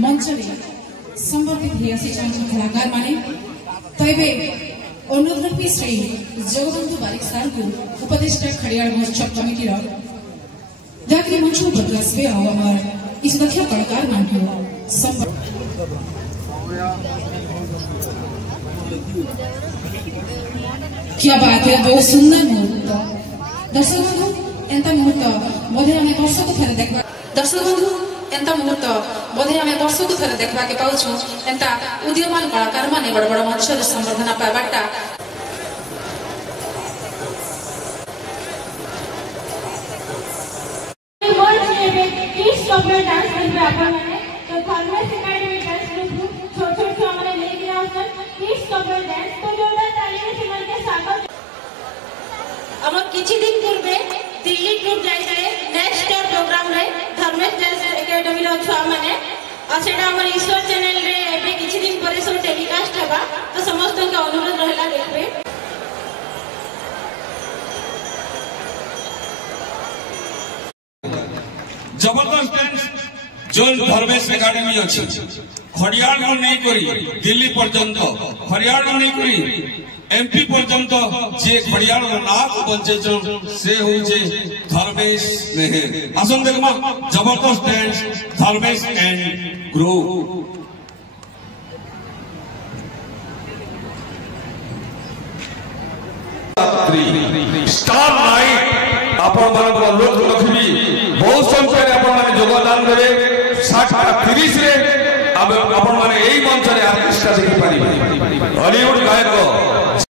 मंच में समर्पित कलाकार माने तबे अनुरोध श्री जगबंधु बारिक सार को उपदेष्टा खड़ियाल महोत्सव कमिटी जहाँकि मंच बदलासबे इस दक्ष कलाकार मान क्या बात है। बहुत सुंदर मुहूर्त दर्शक बंधु एंता मुहूर्त बोधे आम वर्ष को थे देखा दर्शक बंधु एंता मुहूर्त बोधे आम वर्ष को थे देखा के पाऊँ एंता उदीयमान कलाकार माने बड़ बड़ मंच संबर्धना पाइबाटा हमर किछि दिन पूर्वे दिल्ली टूर जाइसे नेक्स्ट ईयर प्रोग्राम रे धर्मेश डांस एकेडमी रो छुआ माने आ सेटा हमर ईश्वर चैनल रे एबे किछि दिन परे सब टेलीकास्ट हेबा तो समस्त के अनुरोध रहला देखबे। जबरदस्त डांस जो धर्मेश एकेडमी अछि खड़ियाल नहीं करी दिल्ली पर्यंत खड़ियाल नहीं करी एमपी पर्यंत जे खड़ियाल नाक बंचे से होचे धर्मेश मेहर आसन देखमा जबरदस्त dance Dharmesh and group star night आपण मान लोक लक्ष्मी बहुत संख्या आपण माने योगदान देबे 60-30 रे आपण माने एई मंच रे आर्टिस्ट देखि पारिबे हॉलीवुड गायक